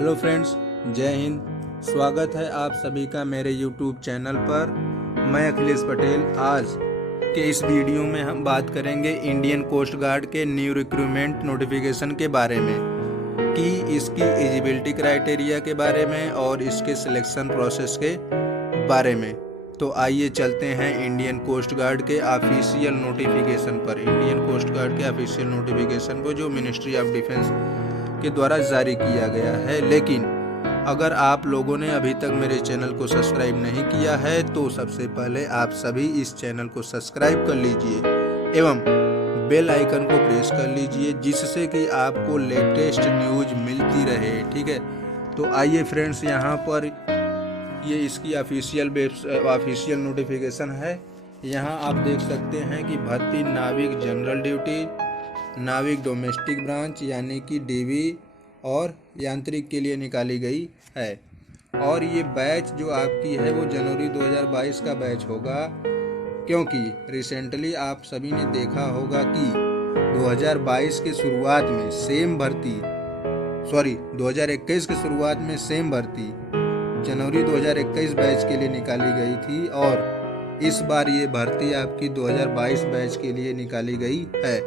Hello friends, जय हिंद। स्वागत है आप सभी का मेरे यूट्यूब चैनल पर। मैं अखिलेश पटेल। आज के इस वीडियो में हम बात करेंगे इंडियन कोस्ट गार्ड के न्यू रिक्रूटमेंट नोटिफिकेशन के बारे में, कि इसकी एलिजिबिलिटी क्राइटेरिया के बारे में और इसके सिलेक्शन प्रोसेस के बारे में। तो आइए चलते हैं इंडियन कोस्ट गार्ड के ऑफिशियल नोटिफिकेशन पर। इंडियन कोस्ट गार्ड के ऑफिशियल नोटिफिकेशन को जो मिनिस्ट्री ऑफ डिफेंस के द्वारा जारी किया गया है। लेकिन अगर आप लोगों ने अभी तक मेरे चैनल को सब्सक्राइब नहीं किया है तो सबसे पहले आप सभी इस चैनल को सब्सक्राइब कर लीजिए एवं बेल आइकन को प्रेस कर लीजिए, जिससे कि आपको लेटेस्ट न्यूज मिलती रहे। ठीक है, तो आइए फ्रेंड्स, यहाँ पर ये इसकी ऑफिशियल नोटिफिकेशन है। यहाँ आप देख सकते हैं कि भर्ती नाविक जनरल ड्यूटी, नाविक डोमेस्टिक ब्रांच यानी कि डीवी और यांत्रिक के लिए निकाली गई है। और ये बैच जो आपकी है वो जनवरी 2022 का बैच होगा, क्योंकि रिसेंटली आप सभी ने देखा होगा कि 2022 के शुरुआत में सेम भर्ती 2021 के शुरुआत में सेम भर्ती जनवरी 2021 बैच के लिए निकाली गई थी, और इस बार ये भर्ती आपकी 2022 बैच के लिए निकाली गई है,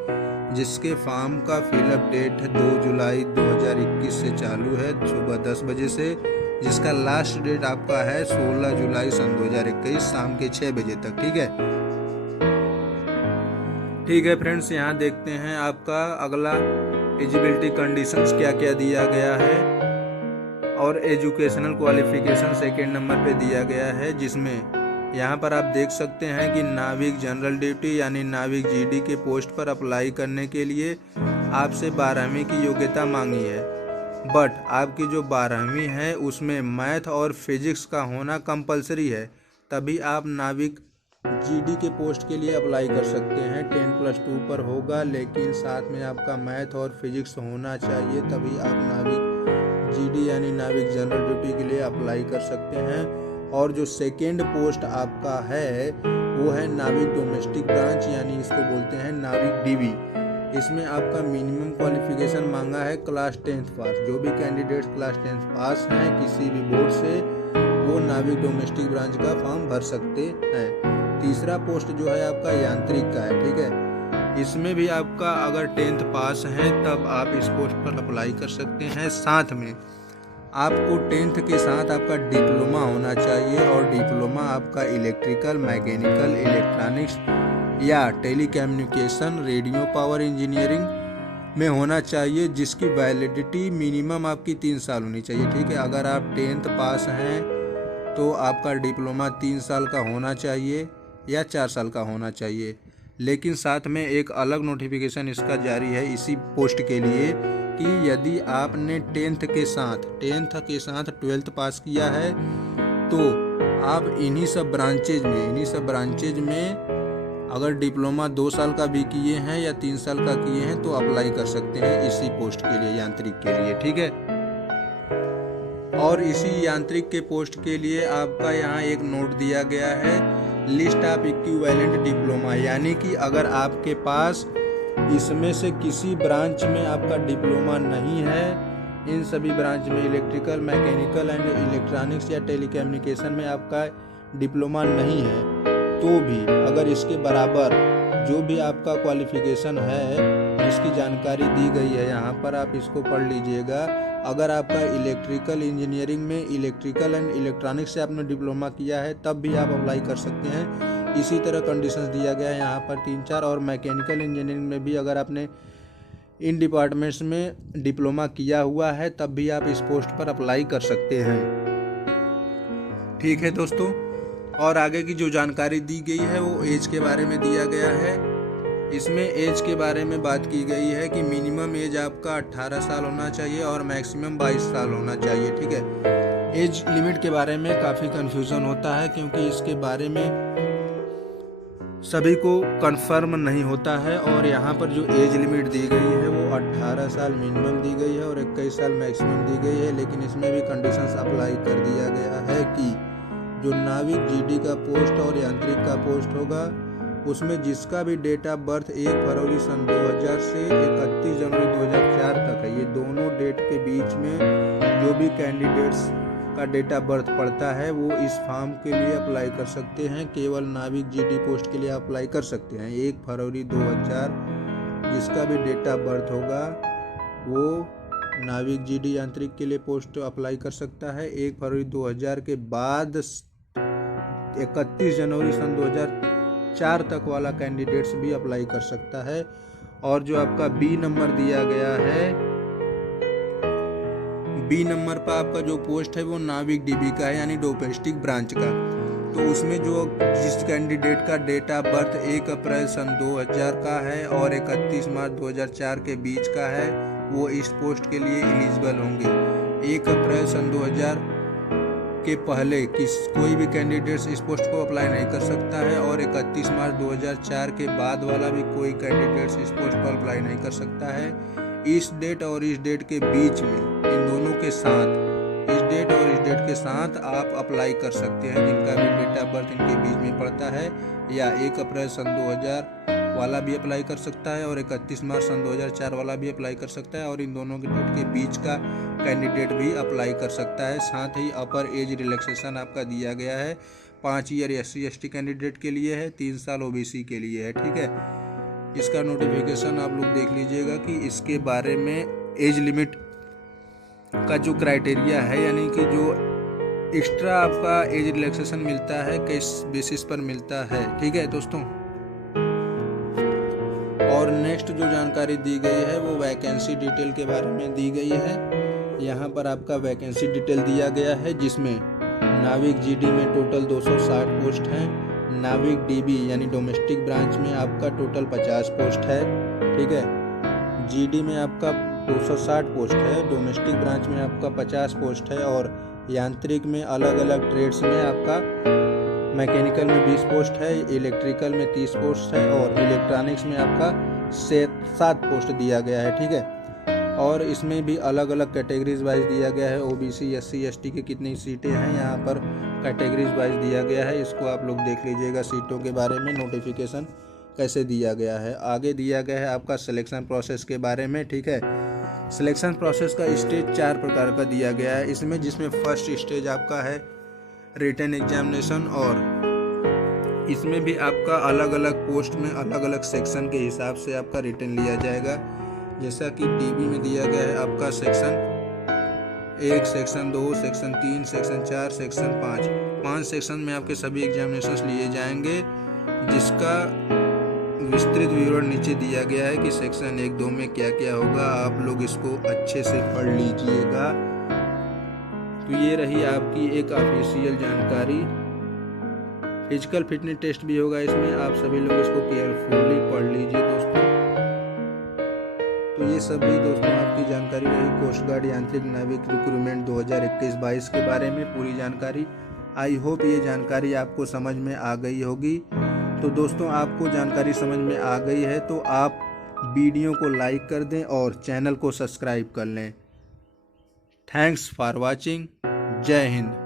जिसके फॉर्म का फिलअप डेट 2 जुलाई 2021 से चालू है सुबह 10 बजे से, जिसका लास्ट डेट आपका है 16 जुलाई सन 2021 शाम के 6 बजे तक। ठीक है फ्रेंड्स, यहाँ देखते हैं आपका अगला एलिजिबिलिटी कंडीशंस क्या क्या दिया गया है। और एजुकेशनल क्वालिफिकेशन सेकेंड नंबर पे दिया गया है, जिसमें यहाँ पर आप देख सकते हैं कि नाविक जनरल ड्यूटी यानी नाविक जीडी के पोस्ट पर अप्लाई करने के लिए आपसे 12वीं की योग्यता मांगी है। बट आपकी जो 12वीं है उसमें मैथ और फिजिक्स का होना कंपलसरी है, तभी आप नाविक जीडी के पोस्ट के लिए अप्लाई कर सकते हैं। 10+2 पर होगा, लेकिन साथ में आपका मैथ और फिजिक्स होना चाहिए, तभी आप नाविक जीडी यानी नाविक जनरल ड्यूटी के लिए अप्लाई कर सकते हैं। और जो सेकेंड पोस्ट आपका है वो है नाविक डोमेस्टिक ब्रांच यानी इसको बोलते हैं नाविक डीवी। इसमें आपका मिनिमम क्वालिफिकेशन मांगा है क्लास 10th पास। जो भी कैंडिडेट्स क्लास 10th पास हैं किसी भी बोर्ड से, वो नाविक डोमेस्टिक ब्रांच का फॉर्म भर सकते हैं। तीसरा पोस्ट जो है आपका यांत्रिक का है। ठीक है, इसमें भी आपका अगर 10th पास हैं तब आप इस पोस्ट पर अप्लाई कर सकते हैं। साथ में आपको 10th के साथ आपका डिप्लोमा होना चाहिए, और डिप्लोमा आपका इलेक्ट्रिकल, मैकेनिकल, इलेक्ट्रॉनिक्स या टेलीकम्युनिकेशन, रेडियो पावर इंजीनियरिंग में होना चाहिए, जिसकी वैलिडिटी मिनिमम आपकी 3 साल होनी चाहिए। ठीक है, अगर आप 10th पास हैं तो आपका डिप्लोमा 3 साल का होना चाहिए या 4 साल का होना चाहिए। लेकिन साथ में एक अलग नोटिफिकेशन इसका जारी है इसी पोस्ट के लिए, कि यदि आपने 10th के साथ 12th पास किया है तो आप इन्हीं सब ब्रांचेज में अगर डिप्लोमा 2 साल का भी किए हैं या 3 साल का किए हैं तो अप्लाई कर सकते हैं इसी पोस्ट के लिए, यांत्रिक के लिए। ठीक है, और इसी यांत्रिक के पोस्ट के लिए आपका यहाँ एक नोट दिया गया है, लिस्ट ऑफ इक्विवेलेंट डिप्लोमा, यानी कि अगर आपके पास इसमें से किसी ब्रांच में आपका डिप्लोमा नहीं है, इन सभी ब्रांच में इलेक्ट्रिकल, मैकेनिकल एंड इलेक्ट्रॉनिक्स या टेलीकम्युनिकेशन में आपका डिप्लोमा नहीं है, तो भी अगर इसके बराबर जो भी आपका क्वालिफिकेशन है जिसकी जानकारी दी गई है यहाँ पर, आप इसको पढ़ लीजिएगा। अगर आपका इलेक्ट्रिकल इंजीनियरिंग में इलेक्ट्रिकल एंड इलेक्ट्रॉनिक्स से आपने डिप्लोमा किया है तब भी आप अप्लाई कर सकते हैं। इसी तरह कंडीशंस दिया गया है यहाँ पर 3-4। और मैकेनिकल इंजीनियरिंग में भी अगर आपने इन डिपार्टमेंट्स में डिप्लोमा किया हुआ है तब भी आप इस पोस्ट पर अप्लाई कर सकते हैं। ठीक है दोस्तों, और आगे की जो जानकारी दी गई है वो एज के बारे में दिया गया है। इसमें एज के बारे में बात की गई है कि मिनिमम एज आपका 18 साल होना चाहिए और मैक्सिमम 22 साल होना चाहिए। ठीक है, एज लिमिट के बारे में काफ़ी कन्फ्यूज़न होता है, क्योंकि इसके बारे में सभी को कंफर्म नहीं होता है। और यहाँ पर जो एज लिमिट दी गई है वो 18 साल मिनिमम दी गई है और 21 साल मैक्सिमम दी गई है। लेकिन इसमें भी कंडीशंस अप्लाई कर दिया गया है कि जो नाविक जीडी का पोस्ट और यांत्रिक का पोस्ट होगा उसमें जिसका भी डेट ऑफ बर्थ 1 फरवरी सन 2000 से 31 जनवरी 2004 तक है, ये दोनों डेट के बीच में जो भी कैंडिडेट्स का डेट ऑफ बर्थ पड़ता है वो इस फॉर्म के लिए अप्लाई कर सकते हैं। केवल नाविक जीडी पोस्ट के लिए अप्लाई कर सकते हैं। 1 फरवरी 2000 जिसका भी डेट ऑफ बर्थ होगा वो नाविक जीडी यांत्रिक के लिए पोस्ट अप्लाई कर सकता है। 1 फरवरी 2000 के बाद 31 जनवरी सन 2004 तक वाला कैंडिडेट्स भी अप्लाई कर सकता है। और जो आपका बी नंबर दिया गया है, बी नंबर पर आपका जो पोस्ट है वो नाविक डीबी का है, यानी डोमेस्टिक ब्रांच का। तो उसमें जो जिस कैंडिडेट का डेट ऑफ बर्थ 1 अप्रैल सन 2000 का है और 31 मार्च 2004 के बीच का है, वो इस पोस्ट के लिए एलिजिबल होंगे। 1 अप्रैल सन 2000 के पहले कोई भी कैंडिडेट्स इस पोस्ट को अप्लाई नहीं कर सकता है और 31 मार्च 2004 के बाद वाला भी कोई कैंडिडेट्स इस पोस्ट पर अप्लाई नहीं कर सकता है। इस डेट और इस डेट के बीच में इन दोनों के साथ, इस डेट और इस डेट के साथ आप अप्लाई कर सकते हैं जिनका भी डेट ऑफ बर्थ इनके बीच में पड़ता है, या 1 अप्रैल सन 2000 वाला भी अप्लाई कर सकता है और 31 मार्च सन 2004 वाला भी अप्लाई कर सकता है और इन दोनों के डेट के बीच का कैंडिडेट भी अप्लाई कर सकता है। साथ ही अपर एज रिलैक्सेशन आपका दिया गया है। 5 ईयर SC/ST कैंडिडेट के लिए है, 3 साल OBC के लिए है। ठीक है, इसका नोटिफिकेशन आप लोग देख लीजिएगा कि इसके बारे में एज लिमिट का जो क्राइटेरिया है, यानी कि जो एक्स्ट्रा आपका एज रिलैक्सेशन मिलता है किस बेसिस पर मिलता है। ठीक है दोस्तों, और नेक्स्ट जो जानकारी दी गई है वो वैकेंसी डिटेल के बारे में दी गई है। यहाँ पर आपका वैकेंसी डिटेल दिया गया है जिसमें नाविक जीडी में टोटल 260 पोस्ट हैं। नाविक डीबी यानी डोमेस्टिक ब्रांच में आपका टोटल 50 पोस्ट है। ठीक है, जीडी में आपका 260 पोस्ट है, डोमेस्टिक ब्रांच में आपका 50 पोस्ट है और यांत्रिक में अलग अलग ट्रेड्स में आपका मैकेनिकल में 20 पोस्ट है, इलेक्ट्रिकल में 30 पोस्ट है और इलेक्ट्रॉनिक्स में आपका 7 पोस्ट दिया गया है। ठीक है, और इसमें भी अलग अलग कैटेगरीज वाइज दिया गया है। OBC SC/ST की कितनी सीटें हैं यहाँ पर कैटेगरीज वाइज दिया गया है। इसको आप लोग देख लीजिएगा सीटों के बारे में नोटिफिकेशन कैसे दिया गया है। आगे दिया गया है आपका सिलेक्शन प्रोसेस के बारे में। ठीक है, सिलेक्शन प्रोसेस का स्टेज 4 प्रकार का दिया गया है इसमें, जिसमें फर्स्ट स्टेज आपका है रिटन एग्जामिनेशन और इसमें भी आपका अलग अलग पोस्ट में अलग अलग सेक्शन के हिसाब से आपका रिटन लिया जाएगा। जैसा कि डीबी में दिया गया है आपका section 1, section 2, section 3, section 4, section 5 section में आपके सभी एग्जामिनेशंस लिए जाएंगे, जिसका विस्तृत विवरण नीचे दिया गया है कि सेक्शन 1, 2 में क्या क्या होगा। आप लोग इसको अच्छे से पढ़ लीजिएगा। तो ये रही आपकी एक ऑफिशियल जानकारी। फिजिकल फिटनेस टेस्ट भी होगा इसमें, आप सभी लोग इसको केयरफुली पढ़ लीजिए दोस्तों। तो ये सभी दोस्तों आपकी जानकारी रही कोस्ट गार्ड यांत्रिक नाविक रिक्रूटमेंट 2021-22 के बारे में पूरी जानकारी। आई होप ये जानकारी आपको समझ में आ गई होगी। तो दोस्तों आपको जानकारी समझ में आ गई है तो आप वीडियो को लाइक कर दें और चैनल को सब्सक्राइब कर लें। Thanks for watching. जय हिंद।